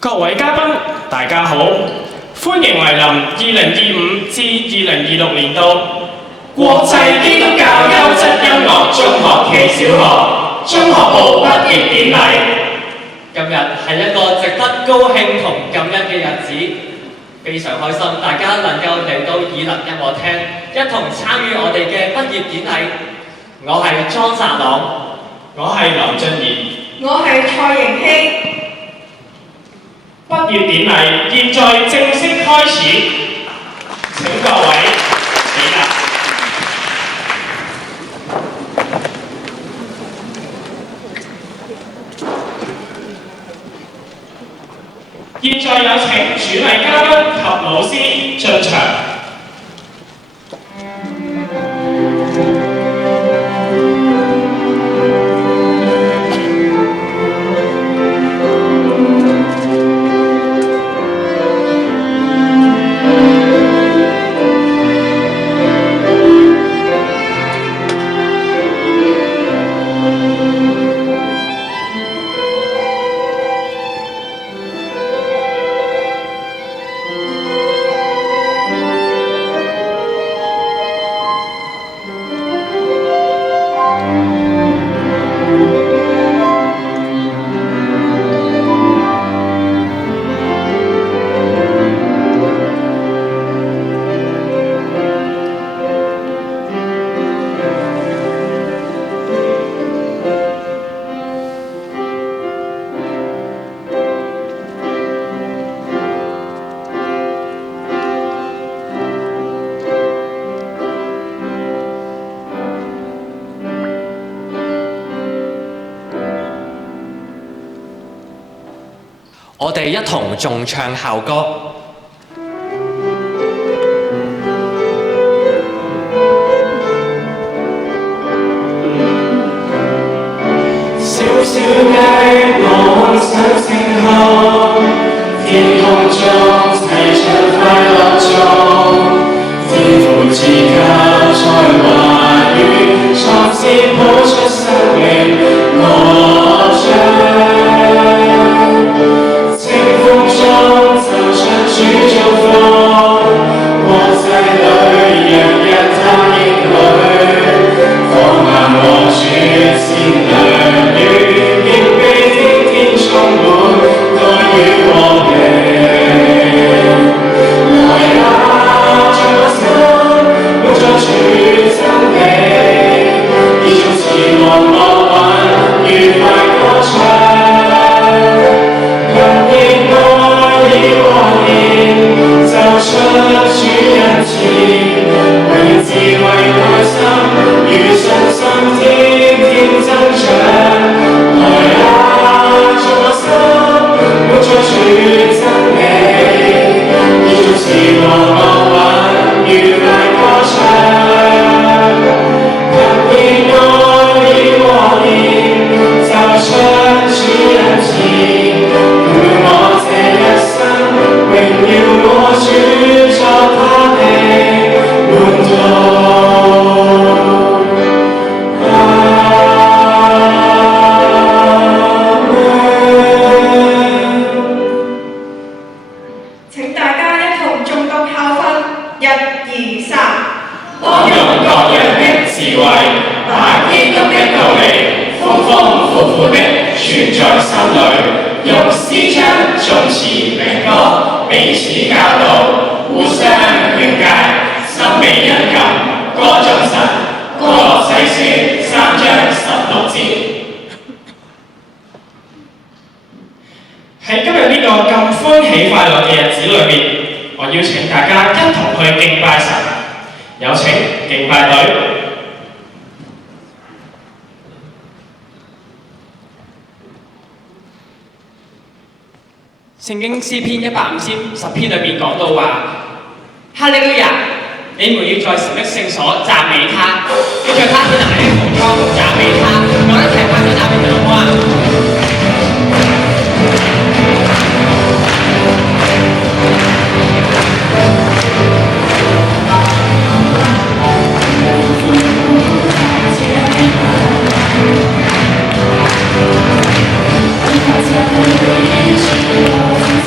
各位嘉賓，大家好，歡迎蒞臨2025至2026年度國際基督教優質音樂中學暨小學中學部畢業典禮。今日係一個值得高興同感恩嘅日子，非常開心大家能夠嚟到以能音樂廳，一同參與我哋嘅畢業典禮。我係莊澤朗，我係劉俊賢，我係蔡盈希。畢業典禮現在正式開始，請各位起立。現在有請主禮嘉賓及老師進場。我哋一同重唱校歌。小小街網上星空，天空中齊唱快樂頌，天父賜給才華與創始譜出生命樂章。主祝福，國際裏洋溢他應許，放眼望主善良與應被天天充滿愛與和平。來呀，將我心滿載主真理，以頌詞和樂韻愉快歌唱。奏出主恩慈，為智慧愛心與信心天天增長。來呀，將我心滿載主真理，以頌詞和樂韻愉快歌唱。更以愛與和憐奏出主恩慈，陪我這一生榮耀我主作他的門徒。請大家一同誦讀校訓，1、2、3。當用各樣的智慧，把基督的道理豐豐富富的存在心裏，用詩章、頌詞、靈歌彼此教導，互相勸戒，心被恩感，歌頌神。歌羅西書3章16節。喺今日呢個咁歡喜快樂嘅日子裏面，我邀請大家一同去敬拜神。有請敬拜隊。聖經詩篇150篇裏面講到話：哈利路亞！你們要在神的聖所讚美他，要在他顯能的穹蒼讚美他。我哋一齊拍手讚美佢好唔好啊？一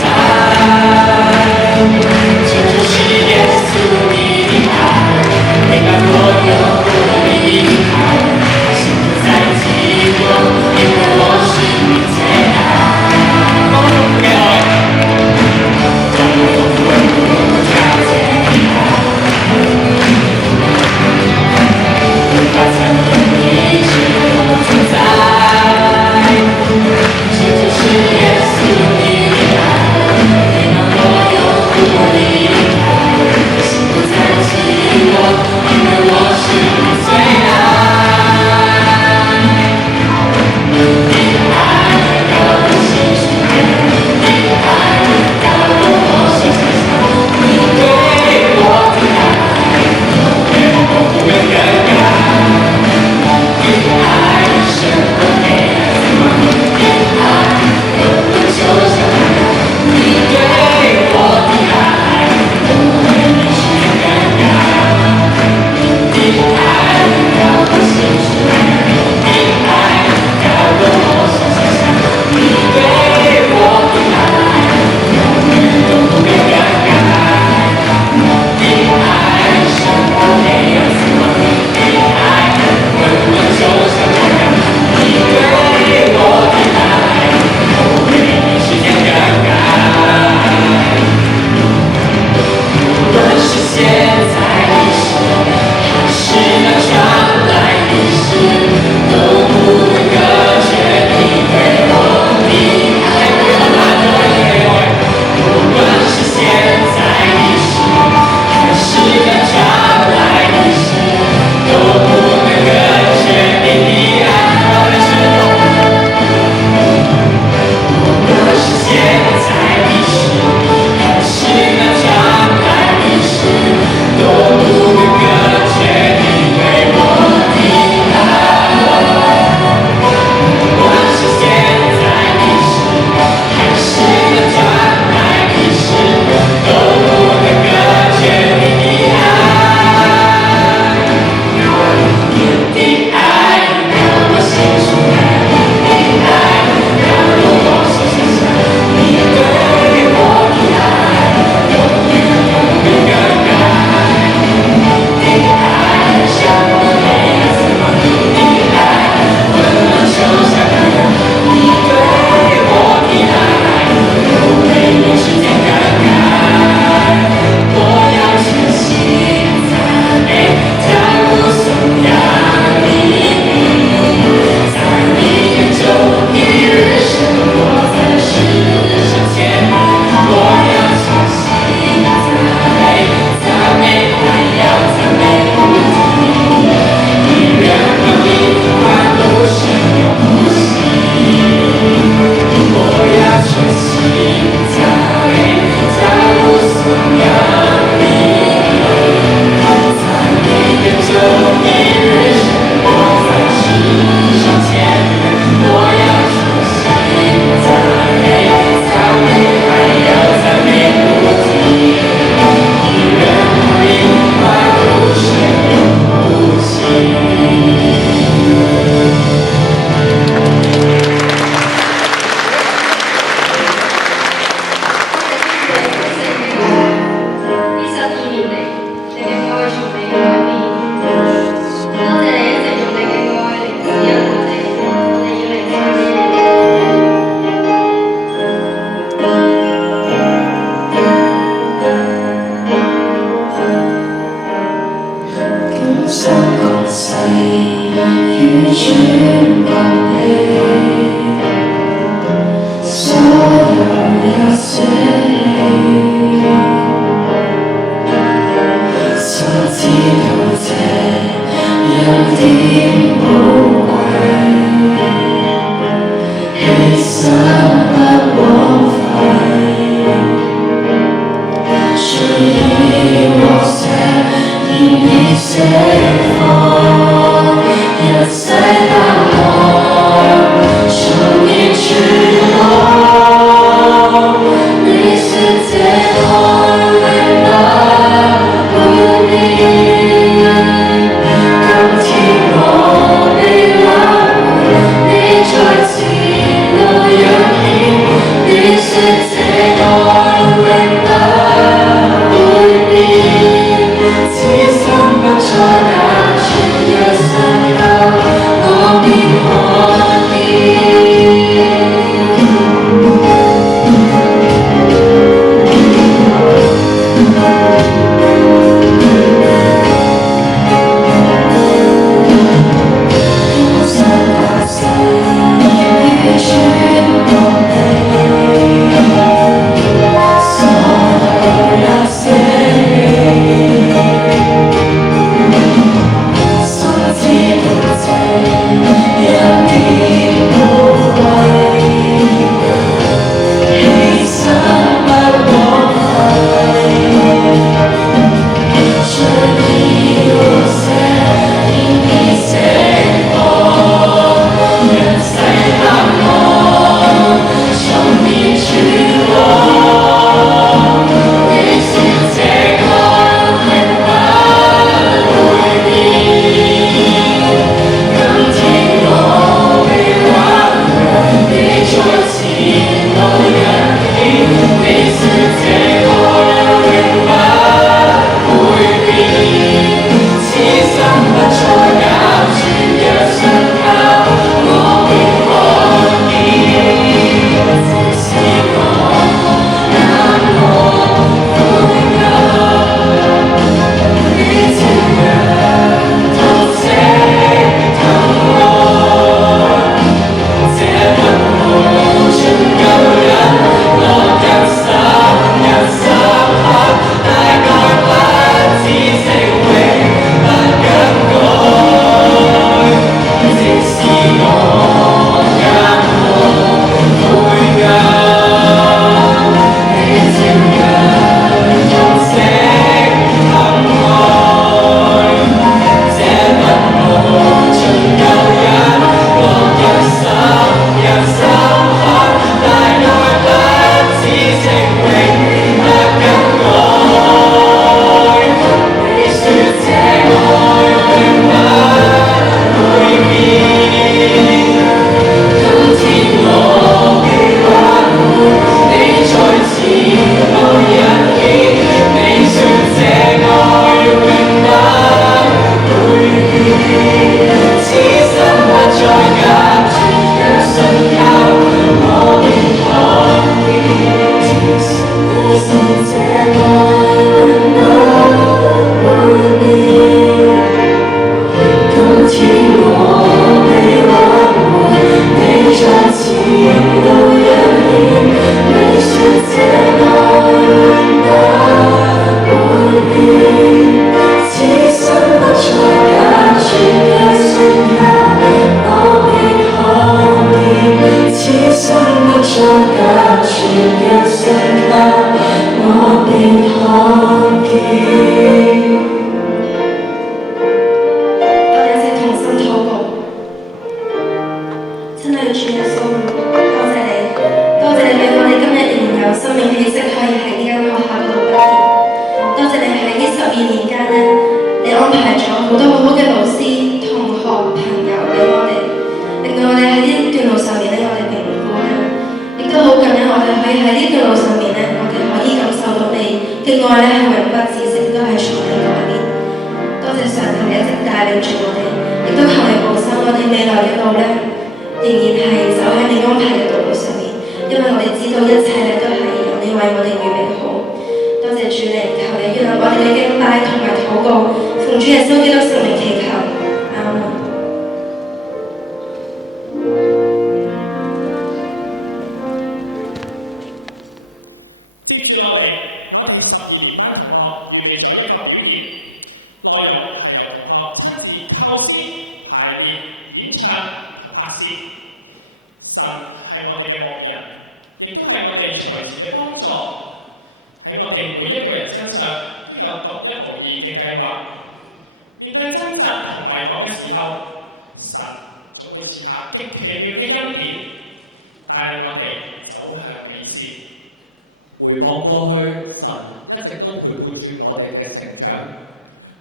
回望過去，神一直都陪伴住我哋嘅成長，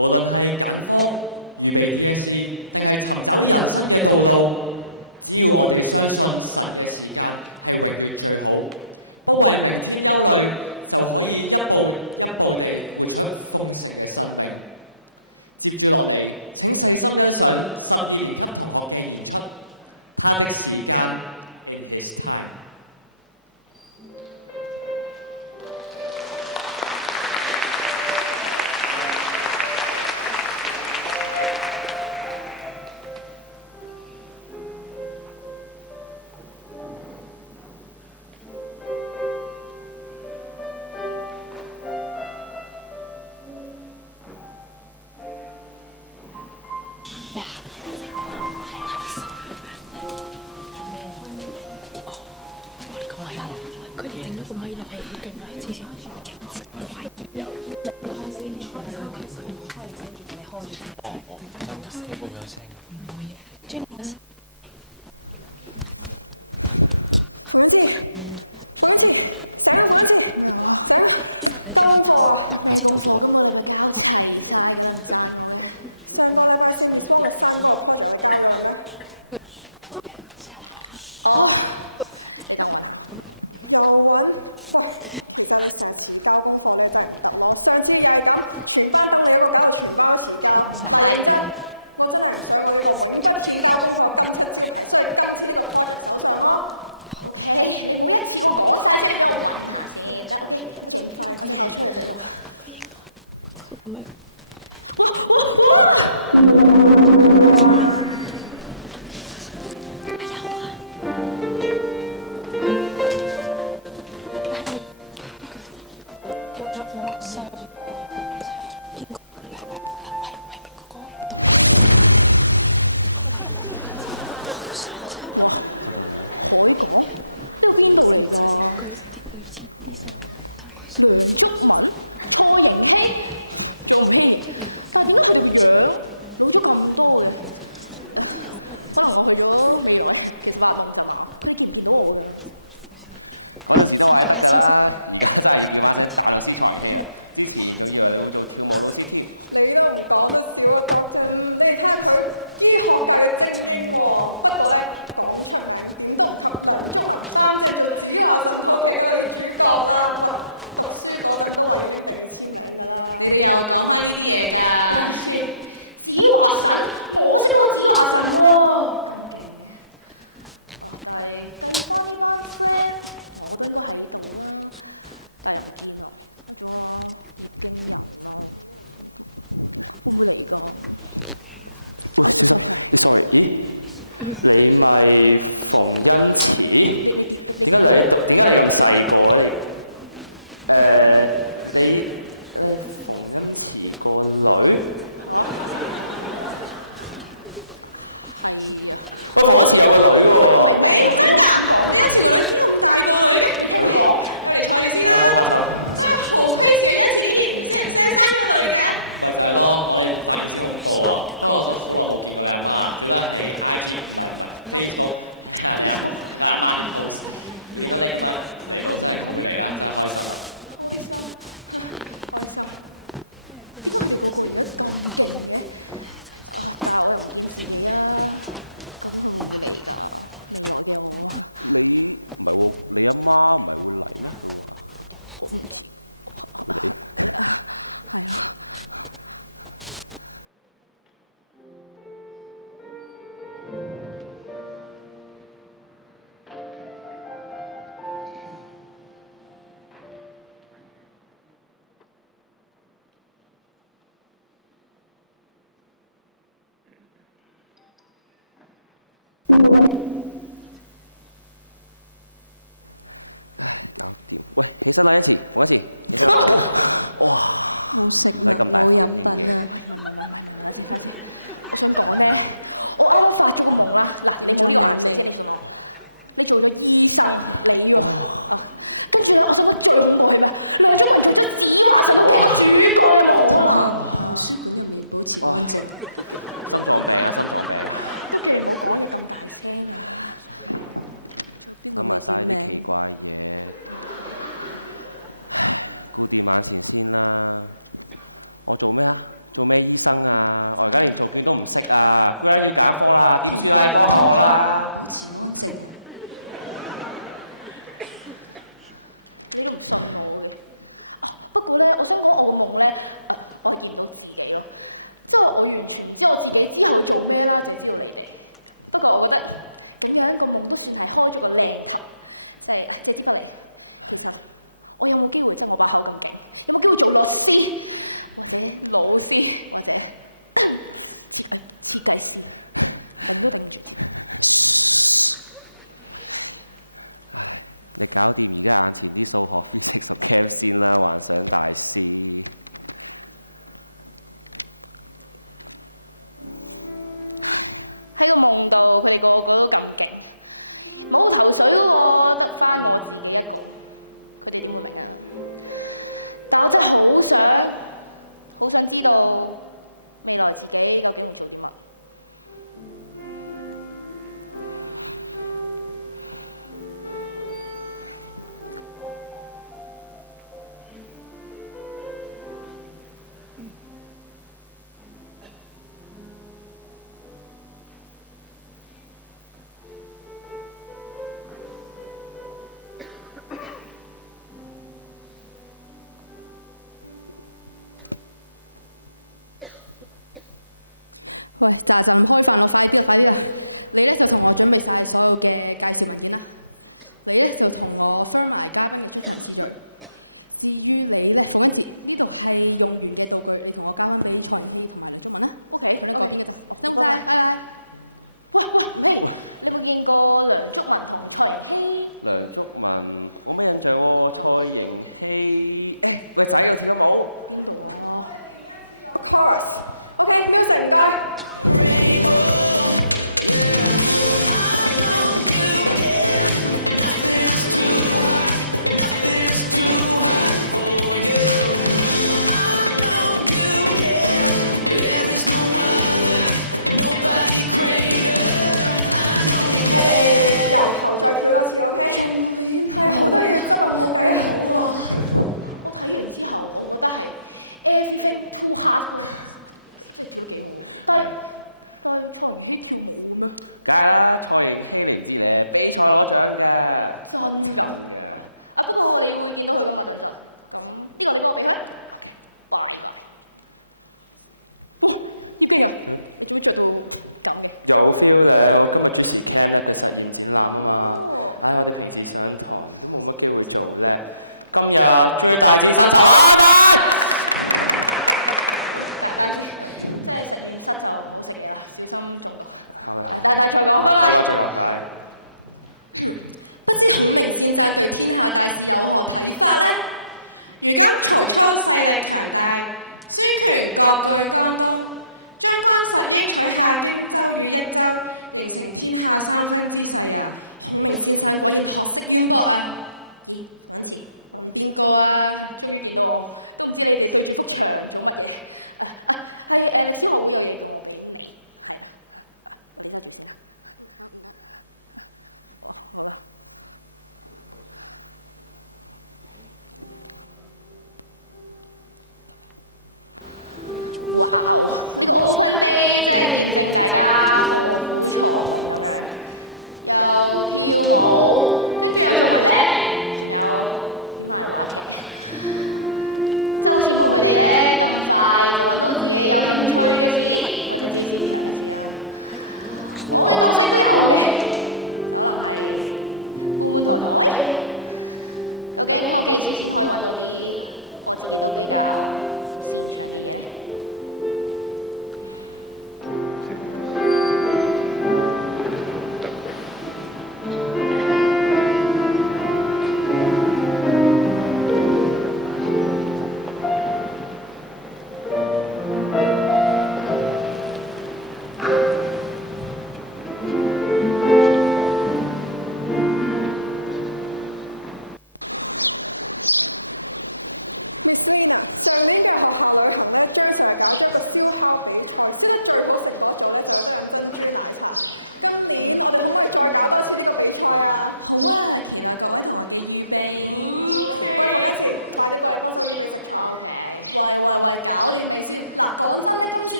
無論係揀科、預備 DSE 定係尋找人生嘅道路，只要我哋相信神嘅時間係永遠最好，不為明天憂慮，就可以一步一步地活出豐盛嘅生命。接住落嚟，請細心欣賞12年級同學嘅演出，他的時間 in his time。邊度做學校嘅，咁邊度做老師，或者老師，或者佢都望到佢哋個個都咁勁，我頭水嗰個得翻我自己一個，佢哋點樣？但我真係好想知道未來自己究竟做啲乜。但係開飯快啲睇啊！你一就同我準備晒所有嘅介紹文件啦。你一就同我分埋嘉賓嘅專業資料。至於你咧，同一時呢度係用完你個句電話交俾你財經文件啦。OK，你可以得啦。喂，你有冇見過梁祝文同蔡希？梁祝文，我冇睇過蔡盈希，佢睇食得好。Taurus，OK，標陣間。梗係啦，蔡盈希嚟自比賽攞獎㗎。真㗎？啊，不過我哋會見到佢㗎嘛，就得。咁之後你幫我俾佢。乖。呢邊啊？你做到有嘅。有 feel 嘅，我今日主持 Cat 嘅實驗展覽啊嘛，喺我哋平時上堂都冇乜機會做嘅。今日終於大展身手啦！大家即係實驗室就唔好食嘢啦，小心中毒。但係再講多啦。不知孔明先生對天下大事有何睇法呢？如今曹操勢力強大，孫權各據江東，將軍實應取下荊州與益州，形成天下三分之勢啊！孔明先生果然學識淵博啊！咦，揾錢揾邊個啊？終於見到我，都唔知你哋對住幅牆做乜嘢？你小豪有嘢要我俾你，係。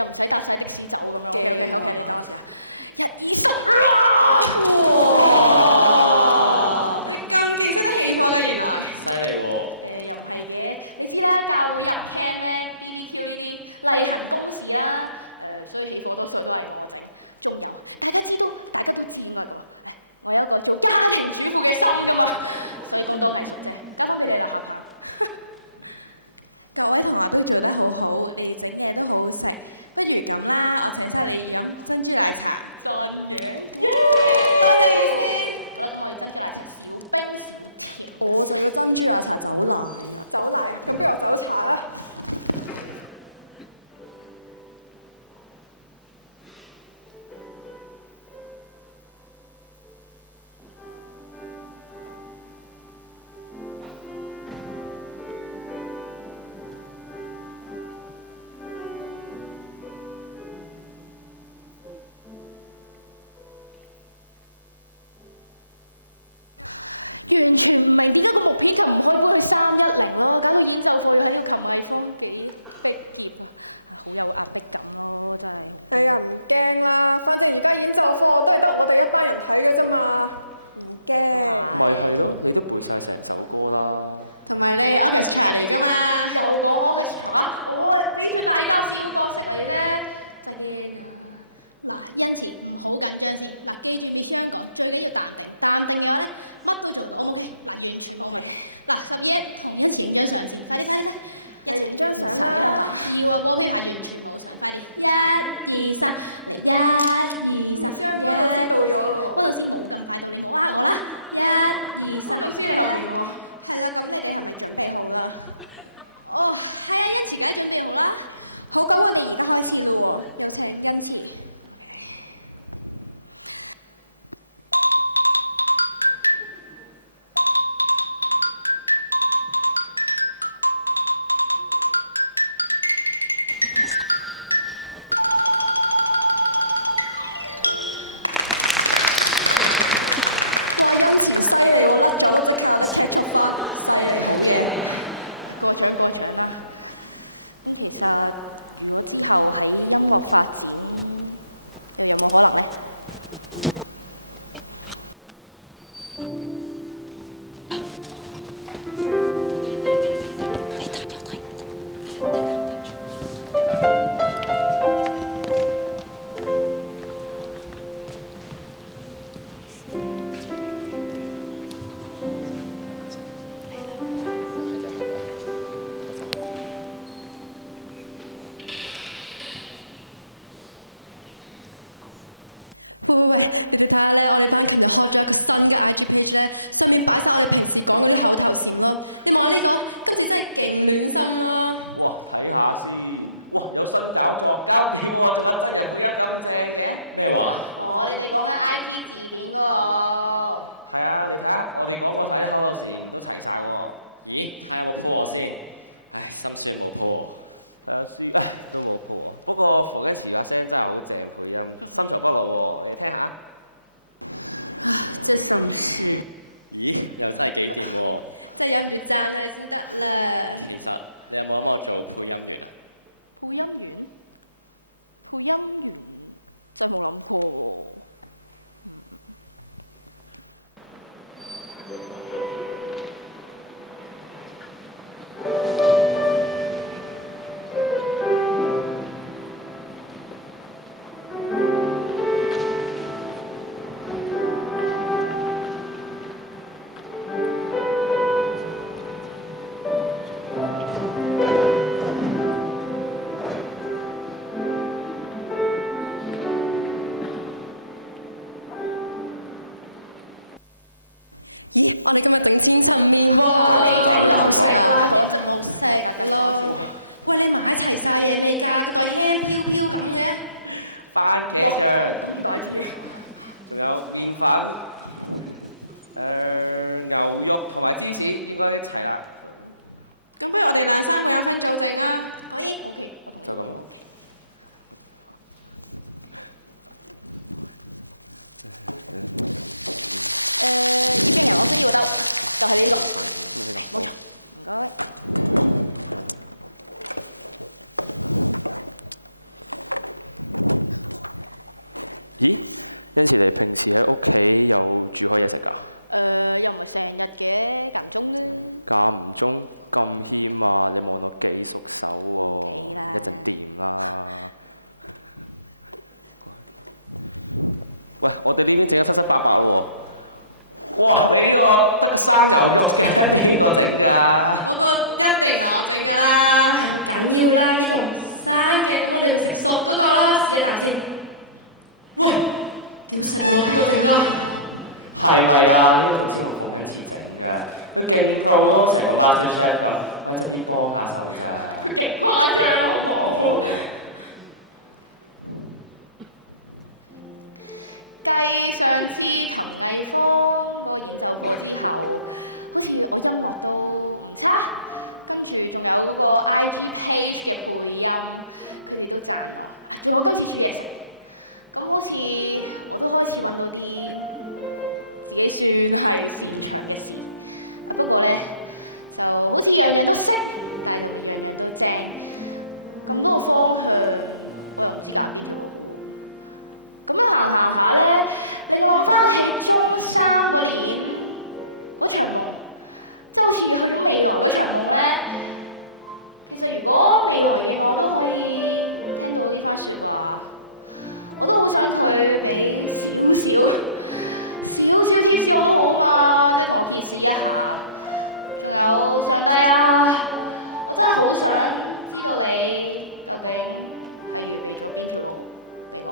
又唔使搭車的士走咁咯，幾樣嘅人哋包。嘅心㗎嘛，所以咁多名交翻俾你啦。各位同學都做得好好，你哋整嘢都好好食，不如咁啦，我請晒你飲珍珠奶茶。幹嘅。我哋先。好啦，我哋珍珠奶茶小冰小條。我食嘅珍珠奶茶走奶，走奶，咁不如我走茶啦。完全唔明點解個目標就唔該幫你爭1嚟咯，搞個演奏會喺琴藝風幾職業，有壓力緊咯。係啊，唔驚啦，反正而家演奏課都係得我哋一班人睇嘅啫嘛，唔驚。咪係咯，你都背晒成首歌啦。同埋你 orchestra 嚟㗎嘛？又講 orchestra，我俾住大家小角色你啫，就係嗱，因此唔好緊張住，嗱記住你雙個最緊要淡定，淡定嘅話咧乜都做到 O K， 完全冇問題。嗱特別同因前張上線，快啲咧，一齊張上線要啊 O K， 係完全冇事，快啲1、2、3，嚟1、2、3，張嗰度先到咗喎。嗰度先冇咁快到你唔好呃我啦，1、2、3，老師你後面喎。係啦，咁你哋係咪準備好啦？哦，係啊，一時間準備好啦。好，咁我哋而家開始啦喎，有請因前。開咗個新嘅 IG page 咧，上面擺晒我哋平時講嗰啲口頭禪咯。你望呢個，今次真係勁暖心咯。哇，睇下先，哇，有新搞作膠片喎，仲有真人配音咁正嘅。咩話？你哋講緊 IG 字面嗰個。係啊，你睇下，我哋講過睇啲口頭禪都齊晒喎。咦，睇下我 po 我先。唉，心酸冇 po。有啲都冇喎。不過同一時話聲真係好正配音，深咗多喎，你聽下。真是，咦，又睇幾倍喎？真有要讚啊先得啦。其實你有冇諗過做配音員啊？配音員？配音員？哇！俾個得三嚿肉嘅邊個整㗎？嗰個一定係我整㗎啦。唔緊要啦，呢個唔生嘅，咁我哋咪食熟嗰個啦，試一啖先。喂，點食喎？邊個整㗎？係咪啊？呢個同師傅馮緊前整㗎，佢勁 pro 咯，成個 master chef 咁，我喺側邊幫下手㗎。佢勁誇張好冇？繼上次琴藝科嗰個演奏會之後，好似我音樂都唔差，跟住仲有個 IG page 嘅配音，佢哋都讚我。仲有今次煮嘢食，咁好似我都開始揾到啲自己算係擅長嘅事。不過咧，就好似樣樣都識，但係樣樣都正，咁多個方向我又唔知揀邊。咁樣行行下咧，你望翻起中三嗰年嗰場夢，即係好似去到未來嗰場夢咧。其實如果未來嘅我都可以聽到呢番説話，我都好想佢俾少少 tips 我都好嘛，即係同我建設一下。仲有上帝啊，我真係好想知道你究竟係預備咗邊條路俾我。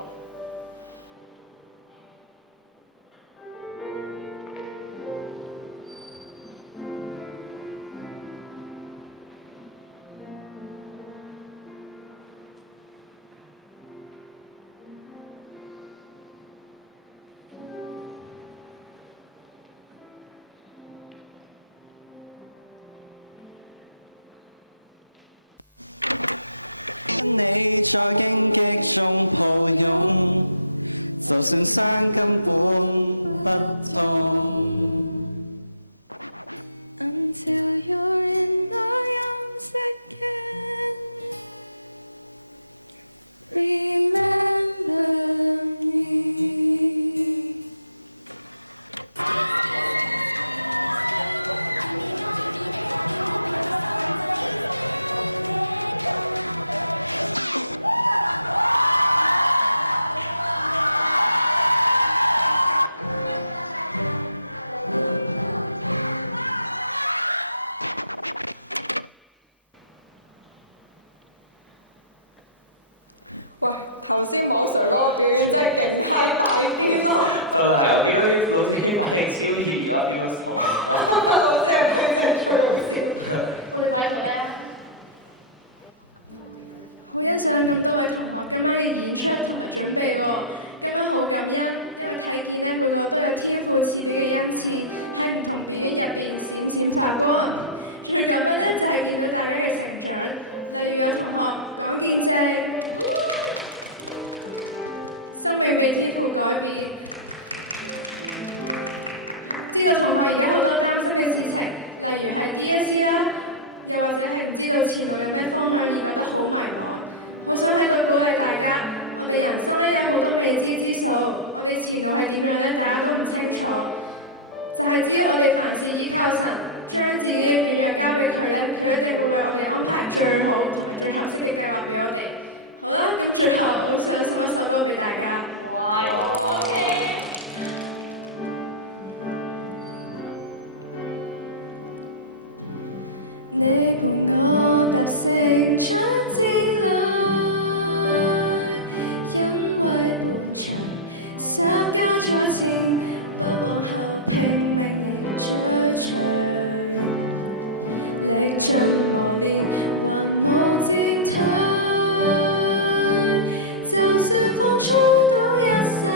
哇！頭先網上嗰個表演真係勁太大捐咯！真係，我見到啲老師啲反應超熱，我見到傻。老師係推薦最好笑。我哋快坐低啊！好欣賞咁多位同學今晚嘅演出同埋準備喎。今晚好感恩，因為睇見咧每個都有天賦賜俾嘅恩賜，喺唔同表演入邊閃閃發光。最感恩咧就係見到大家嘅成長，例如有同學講見證，生命被天賦改變。知道同學而家好多擔心嘅事情，例如係 DSE 啦，又或者係唔知道前路有咩方向而覺得好迷茫。好想喺度鼓勵大家，我哋人生咧有好多未知之數，我哋前路係點樣咧，大家都唔清楚。就係只要我哋凡事依靠神，將自己嘅軟弱交俾佢咧，佢一定會為我哋安排最好同埋最合適嘅計劃俾我哋。好啦，咁最後我想送一首歌俾大家。你陪我踏成長之旅，因為漫長十架賽前，不往下拼命追隨，歷盡磨練，難忘戰退。就算放縱到一剎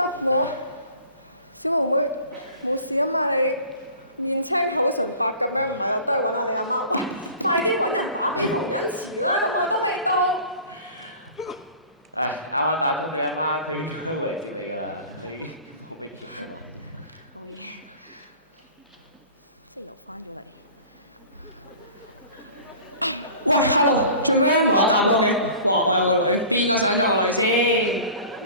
得喎，點會冇事啊嘛你？面青口唇白咁樣唔係啦，都係揾下你阿媽話，快啲揾人打俾馮恩慈啦，咁耐都未到。啱啱打通俾阿媽，佢應該會嚟接你㗎啦，你冇乜嘢。喂，hello，做咩無啦啦打俾我嘅？我有個女，邊個想做我女先？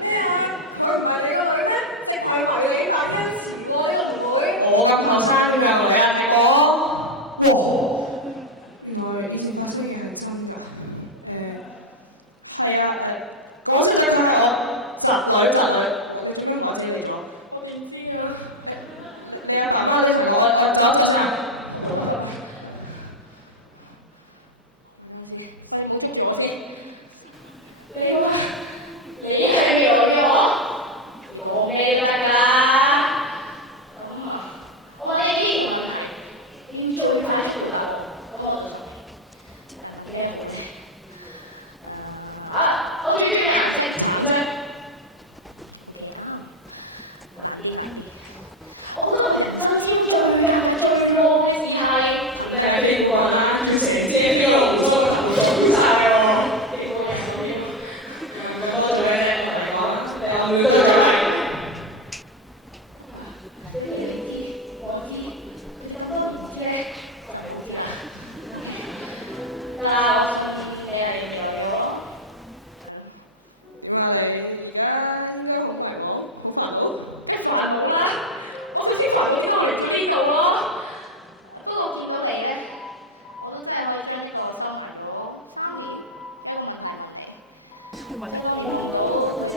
咩啊？佢唔係你個女咩？直係迷你版恩慈喎，呢個妹。我咁後生點會有個女啊？睇過？哇！原來以前發生嘅係真㗎。係啊，講笑啫，佢係我侄女。你做咩唔話自己嚟咗？我點知啊？你阿爸媽有啲同我走一走先啊。快啲唔好捉住我先。你係女我，攞咩得㗎？咁啊，我問你啲問題，你做快做啦，咁我就驚嘅啫。我最中意顏色係橙色。我覺得我人生之中最旺嘅字係。你係咪邊個啊？成隻邊個胡鬚個頭腫晒喎！我做咩啫？同你講，你都做咩？點啊？你而家應該好迷茫，好煩惱。梗煩惱啦！我想知煩惱點解我嚟咗呢度咯。不過見到你咧，我都真係可以將呢個收埋咗3年。有一個問題問你。問題。多謝。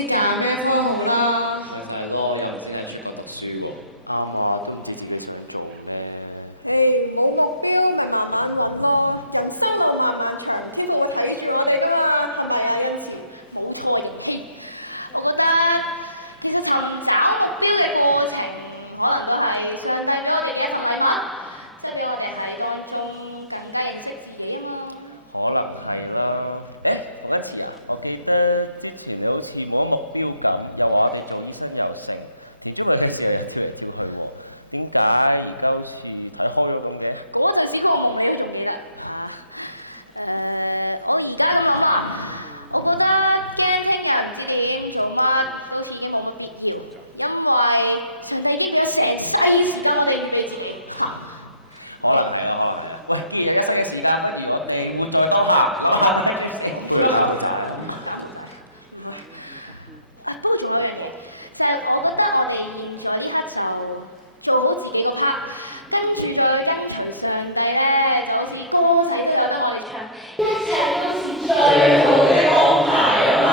知揀咩科好啦。咪就係咯，又唔知你係出國讀書喎。啱啊，都唔知自己想做咩。誒，冇目標咪慢慢諗咯，人生路漫漫長，天父會睇住我哋㗎嘛，係咪啊，欣慈？冇錯，兒希。我覺得其實尋找目標嘅過程，可能都係上帝俾我哋嘅一份禮物，即係俾我哋喺當中更加認識自己啊嘛。可能係啦。誒，嗰時啊，我記得之前你好似講目標㗎，又話你做醫生有成，其中有一成係跳嚟跳去喎。點解好似係開咗咁嘅？嗰陣時個夢你都仲記得啊？我而家咁諗啊，我覺得驚聽日唔知點做乜，都已經冇乜必要，因為上帝已經俾咗成世嘅時間我哋預備自己嚇。可能係咯。喂，既然一生嘅時間，不如我哋活在當下，講下關於成輩嘅諗法。不過仲有一樣嘢，就係我覺得我哋現在呢刻就做好自己個 part，跟住再跟隨上帝咧，就好似歌仔都有得我哋唱，一切都是最好的安排啊嘛。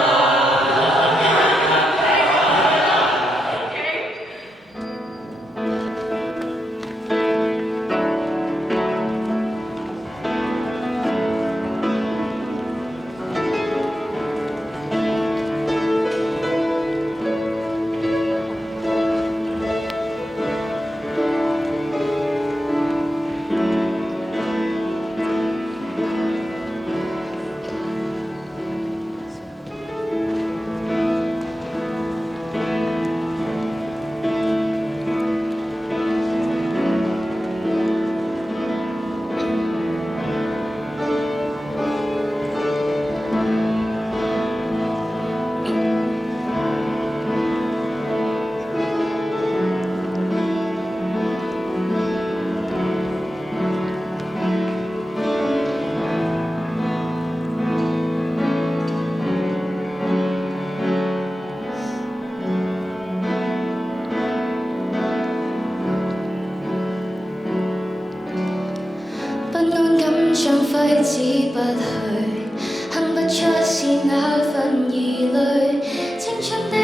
揮之不去，哼不出是那份疑慮，青春的